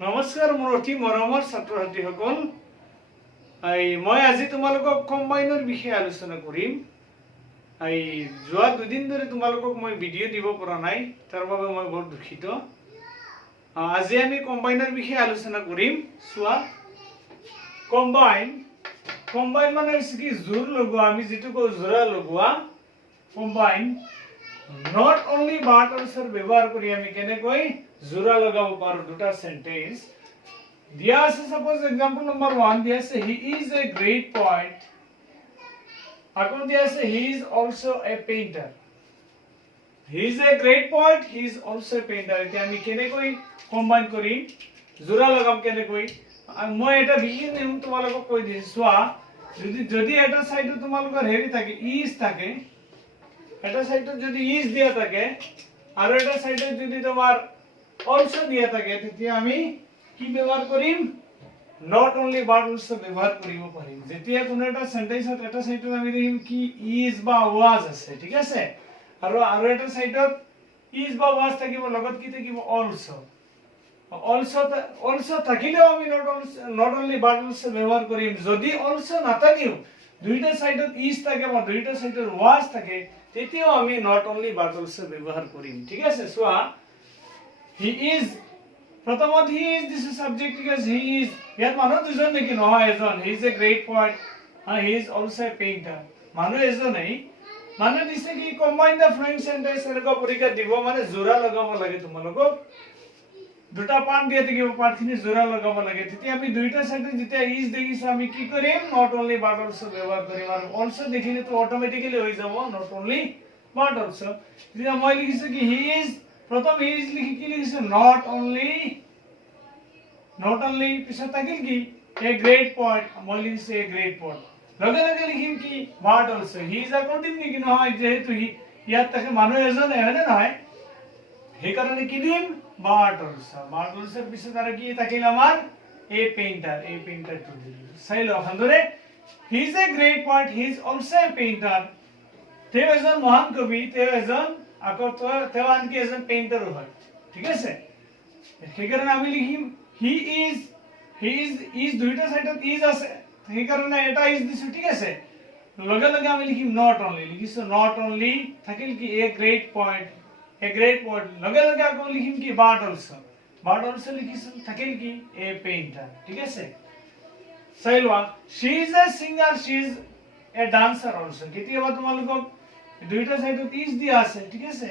নমস্কাৰ মোৰ অতি মৰমৰ ছাত্ৰ ছাত্ৰীসকল। মই আজি তোমালোকক কম্বাইনৰ বিষয়ে আলোচনা কৰিম। যোৱা দুদিন ধৰি তোমালোকক মই ভিডিঅ' দিব পৰা নাই, তাৰ বাবে মই বৰ দুখিত। আজি আমি কম্বাইনৰ বিষয়ে আলোচনা কৰিম। চোৱা, কম্বাইন মানে হৈছে কি জোৰ লগোৱা, আমি যিটো কওঁ জোৰা লগোৱা। Combine not only but also ব্যৱহাৰ কৰি আমি কেনেকৈ জোৰা লগাব পাৰো দুটা সেন্টেন্স দিয়া আছে। সাপোজ एग्जांपल नंबर 1 দিয়া আছে he is a great poet, আকৌ দিয়া আছে he is also a painter। he is a great poet, he is also a painter। এতিয়া আমি কেনেকৈ কম্বাইন কৰিম, জোৰা লগাম কেনেকৈ, মই এটা বিশেষ নিয়ম তোমালোকক কৈ দিছো। চোৱা, যদি এটা সাইডে তোমালোকৰ হেৰি থাকে ইজ থাকে, এটা সাইডে যদি ইজ দিয়া থাকে আৰু এটা সাইডে যদি তোমাৰ অলসো দিয়া থাকে, তেতিয়া আমি কি ব্যৱহাৰ কৰিম, নট অনলি বাট অলসো ব্যৱহাৰ কৰিব পাৰিম। যেতিয়া কোনো এটা সেন্টেন্সত এটা সাইডত আমি লিখিম কি ইজ বা ওয়াজ আছে, ঠিক আছে, আৰু এটা সাইডত ইজ বা ওয়াজ থাকিব, লগত কি থাকিব অলসো। অলসো থাকিলেও আমি নট অনলি বাট অলসো ব্যৱহাৰ কৰিম। যদি অলসো নাথাকিও দুইটা সাইডত ইজ থাকে বা দুইটা সাইডত ওয়াজ থাকে, তেতিয়াও আমি নট অনলি বাট অলসো ব্যৱহাৰ কৰিম, ঠিক আছে। চোৱা, he is, প্ৰথমত he is this is subject, because he is, ইয়াত মানুহ দুজন নেকি, নহয় এজন। he is a great poet, he is also a painter, মানুহ এজনেই। মানে দিছে কি কম্বাইন দা ফ্ৰেন্ড সেন্টেন্স, এনেকুৱা পৰীক্ষা দিব, মানে জোৰা লগাব লাগে। তোমালোকক দুটা পাৰ্ট দিয়া থাকিব, পাৰ্টখিনি জোৰা লগাব লাগে। তেতিয়া আমি দুইটা সাইডে যেতিয়া ইজ দেখিছো, আমি কি কৰিম, নট অনলি বাট অলসো ব্যৱহাৰ কৰিম। আৰু অলসো দেখিলে তো অটোমেটিক্যালি হৈ যাব নট অনলি বাট অলসো। যেতিয়া মই লিখিছো কি he is, প্ৰথম he is লিখি কি লিখিছো, নট অনলি পিছত থাকিল কি a great poet, মই লিখিছো a great poet, লগে লগে লিখিম কি বাট অলসো। he is আকৌ দিম নেকি, নহয়, যেহেতু ইয়াত থাকে মানুহ এজনে, হয় নে নহয়, সেইকাৰণে কি দিম বাট অলসো। বাট অলসোৰ পিছত আৰু কি থাকিল আমাৰ a painter, টো দিলো। চাই লও ভালদৰে, he is a great poet, he is also a painter। তেওঁ এজন মহান কবি, তেওঁ এজন আকৌ তেওঁ আনকি এজন পেইন্টাৰো হয়, ঠিক আছে। সেইকাৰণে আমি লিখিম he is দুইটা সাইডত ইজ আছে, সেইকাৰণে এটা ইজ দিছো, ঠিক আছে। লগে লগে আমি লিখিম নট অনলি, লিখিছো নট অনলি, থাকিল কি a great poet, লগে লগে আকৌ লিখিম কি বাট অলসো লিখিছো, থাকিল কি a painter, ঠিক আছে। চাই লোৱা, she is a singer, she is a dancer also। কেতিয়াবা তোমালোকক দুইটা সাইডত ইজ দিয়া আছে, ঠিক আছে,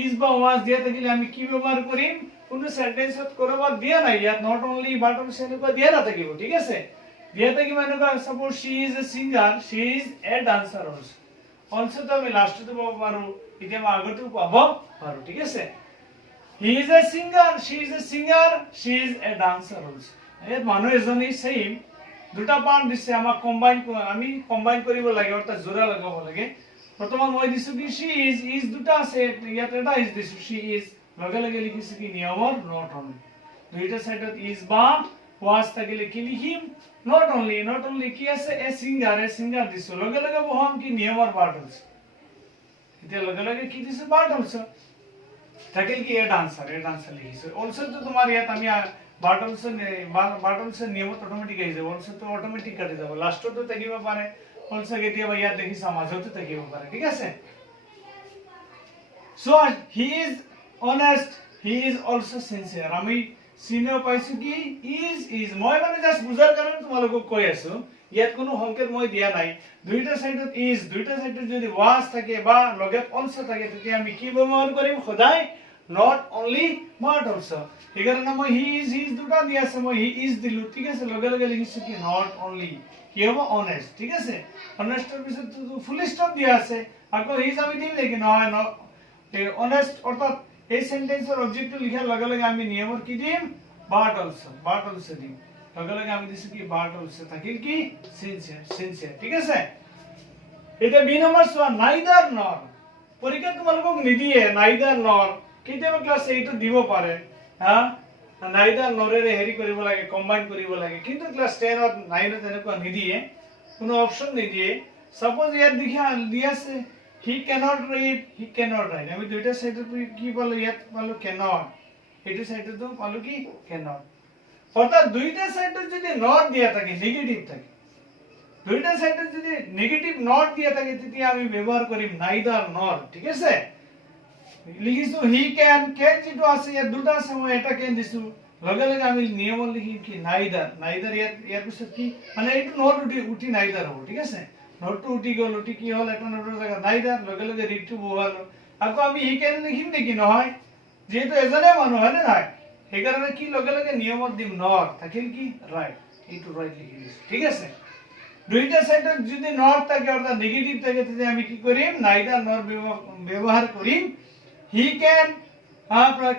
ইজ বা ওয়াজ দিয়া থাকিলে আমি কি ব্যৱহাৰ কৰিম, কোনো সেন্টেন্সত কৰবাত দিয়া নাই, ইয়াত নট অনলি বাট অলসো এনেকুৱা দিয়া নাথাকিব, ঠিক আছে। দিয়া থাকিব এনেকুৱা, suppose she is a singer, she is a dancer also। Also তো আমি লাষ্টটো পাব পাৰো, কেতিয়াবা আগতো পাব পাৰো, ঠিক আছে। he is a singer, she is a dancer also। ইয়াত মানুহ এজনেই, সেম দুটা পাৰ্ট দিছে আমাক, আমি কম্বাইন কৰিব লাগে, অৰ্থাৎ জোৰা লগাব লাগে। প্ৰথমত মই দিছো কি she is দুটা আছে, ইয়াত এটা ইজ দিছো she is, লগে লগে লিখিছো কি নিয়মৰ নট অনলি। দুইটা সাইডত ইজ বা ওয়াজ থাকিলে কি লিখিম নট অনলি কি আছে এ সিঙ্গার দিছো, লগে লগে বহাম কি নিয়মৰ বাট অলসো। এতিয়া লগে লগে কি দিছো বাট অলসো, থাকিল কি এ ডান্সার লিখিছো। অলসো তো তোমাৰ ইয়াত আমি বাট অলসো নিয়মত অটোমেটিক আহি যাব, অলসো তো অটোমেটিক কাটি যাব, লাষ্টতো থাকিব পাৰে, অলসো কেতিয়াবা ইয়াত দেখিছা মাজতো থাকিব পাৰে, ঠিক আছে। So he is honest, he is also sincere। আমি চিনিও পাইছো কি ইজ, মই মানে জাস্ট বুজাৰ কাৰণে তোমালোকক কৈ আছো, ইয়াত কোনো সংকেত মই দিয়া নাই। দুইটা সাইডত ইজ, দুইটা সাইডত যদি ওয়াজ থাকে বা লগে অলসো থাকে, তেতিয়া আমি কি ব্যৱহাৰ কৰিম, সদায় নট অনলি বাট অলসো। সেইকাৰণে মই he is দুটা দিয়া আছে, মই he is দিলো, ঠিক আছে, লগে লগে লিখিছো কি নট অনলি, কি হ'ব অনেস্ট, ঠিক আছে। অনেস্টৰ পিছত ফুল স্টপ দিয়া আছে, আকৌ ইজ আমি দিম নেকি, নহয়, অনেস্ট অৰ্থাৎ এই সেন্টেন্সৰ অবজেক্টটো লিখাৰ লগে লগে আমি নিয়মৰ কি দিম বাট অলসো দিম, লগে লগে আমি দিছো কি বাট অলসো, থাকিল কি সিনসিয়ার, ঠিক আছে। এটা বি নম্বৰ চোৱা, নাইদাৰ নৰ। পৰীক্ষা তোমালোকক নিদিয়ে নাইদাৰ নৰ, কেতিয়াবা ক্লাস 8 দিব পাৰে, নাইদাৰ নৰেৰে হেৰি কৰিব লাগে, কম্বাইন কৰিব লাগে, কিন্তু ক্লাস 10 9 এনেকুৱা নিদিয়ে, কোনো অপশন নিদিয়ে। সাপোজ ইয়াত দিয়া আছে he cannot read, আমি দুইটা সাইডত কি পালো, ইয়াত পালো cannot, এইটো সাইডটো পালো কি cannot অর্থাৎ দুইটা সাইডে যদি নট দিয়া থাকে নেগেটিভ থাকে দুইটা সাইডে যদি নেগেটিভ নট দিয়া থাকে তেতিয়া আমি ব্যবহার করি neither nor ঠিক আছে লিখিছো হি ক্যান যেটো আছে ইয়াত দুটা সময় এটা কেন দিছো লগে লগে আমি নিয়ম লিখিম কি neither ইয়াৰ পিছত কি মানে এইটো নট উঠি neither হ'ব ঠিক আছে নটটো উঠি গল উঠি কি হল এটা নটৰ জায়গা neither লগে লগে ৰিটটো বহালো আকৌ আমি হি ক্যান লিখিম নেকি নহয় যেহেতু এজনে মানুহ হয় না নাই সেইকাৰণে কি লগে লগে নিয়মত দিম নট থাকিল কি রাইট এইটো রাইট লিখি দিছো ঠিক আছে দুইটা সাইডে যদি নট থাকে অর্থাৎ নেগেটিভ থাকে তাহলে আমি কি করিম neither nor ব্যবহার করিম হি ক্যান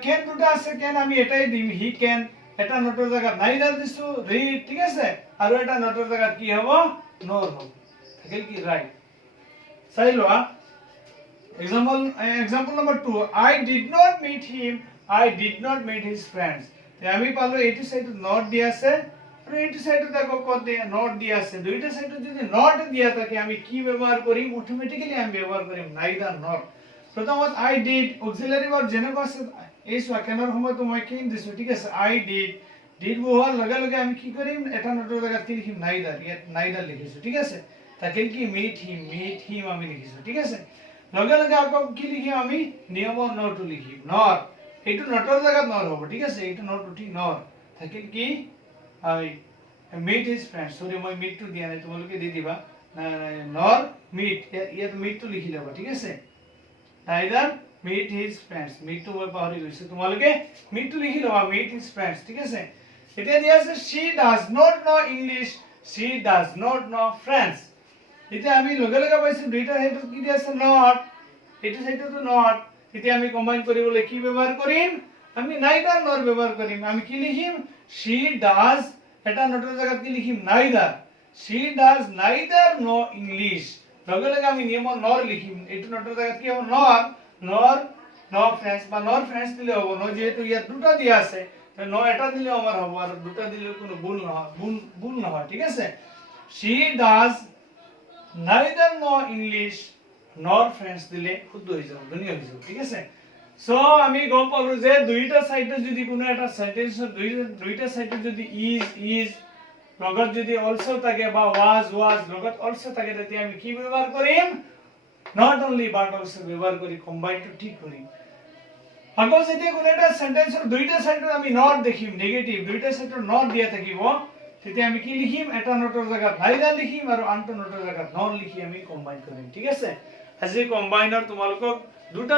ক্যান দুটা আছে ক্যান আমি এটাই দিম হি ক্যান এটা নটৰ জায়গা neither দিছো ৰিড ঠিক আছে আৰু এটা নটৰ জায়গা কি হ'ব nor হ'ব থাকিল কি ৰাইট চাই লোৱা example number 2 I did not meet his friends তে আমি পালো এইটো সাইড নট দিয়া আছে আৰু এইটো সাইডত আকৌ কত দিয়া নট দিয়া আছে দুইটা সাইডত যদি নট দিয়া থাকে আমি কি ব্যবহার করিম অটোমেটিক্যালি আমি ব্যবহার করিম neither nor প্রথমত I did অক্সিলারি ভার্ব যেনেকৈ আছে এই স্বাক্ষৰৰ সময়ত মই কি দিছো ঠিক আছে I did বহাৰ লগে লগে আমি কি কৰিম এটা নটৰ জায়গাত কি লিখিম neither ইয়াত neither লিখিছো ঠিক আছে তাকে কি meet him আমি লিখিছো ঠিক আছে লগে লগে আকৌ কি লিখিম আমি নিয়ম নট লিখিম nor এইটো নটৰ জায়গাত nor হ'ব ঠিক আছে এইটো নট উঠি nor থাকে কি I meet his friends sorry মই meet to দিয়া নাই তোমালোকে দি দিবা nor meet ইয়াত meet to লিখি লবা ঠিক আছে neither meet his friends meet to মই পাহৰি গৈছো তোমালোকে meet to লিখি লবা meet his friends ঠিক আছে এতিয়া দিয়া আছে she does not know English she does not know French এতিয়া আমি লগে লগে পাইছো দুইটা হেতু কি দিয়া আছে not এইটো সাইডটো not এতিয়া আমি কম্বাইন কৰিবলৈ কি ব্যবহাৰ কৰিম আমি neither nor ব্যবহাৰ কৰিম আমি কি লিখিম she does এটা নটৰ জায়গাত কি লিখিম neither she does neither know English লগে লগে আমি নিয়ম nor লিখিম এইটো নটৰ জায়গাত কি হ'ব nor French বা nor French দিলে হ'ব ন যেহেতু ইয়াত দুটা দিয়া আছে ন এটা দিলে আমাৰ হ'ব আৰু দুটা দিলে কোনো ভুল নহয় ঠিক আছে she does neither know English nor French দিলে শুদ্ধ হৈ যাব ধুনীয়া হৈ যাব ঠিক আছে সো আমি গম পালো যে দুইটা সাইডে যদি কোনো একটা সেন্টেন্সৰ দুইটা সাইডে যদি ইজ লগত যদি অলসো থাকে বা was লগত অলসো থাকে তেতিয়া আমি কি ব্যবহার কৰিম not only but also ব্যবহাৰ কৰি কম্বাইনটো ঠিক কৰিম আকৌ যদি কোনো একটা সেন্টেন্সৰ দুইটা সাইডে আমি নট দেখিম নেগেটিভ দুইটা সাইডে নট দিয়া থাকিব তেতিয়া আমি কি লিখিম এটা নটৰ জায়গাত neither লিখিম আৰু আনটো নটৰ জায়গাত nor লিখি আমি কম্বাইন কৰিম ঠিক আছে আজি কম্বাইনৰ তোমালোকক দুটা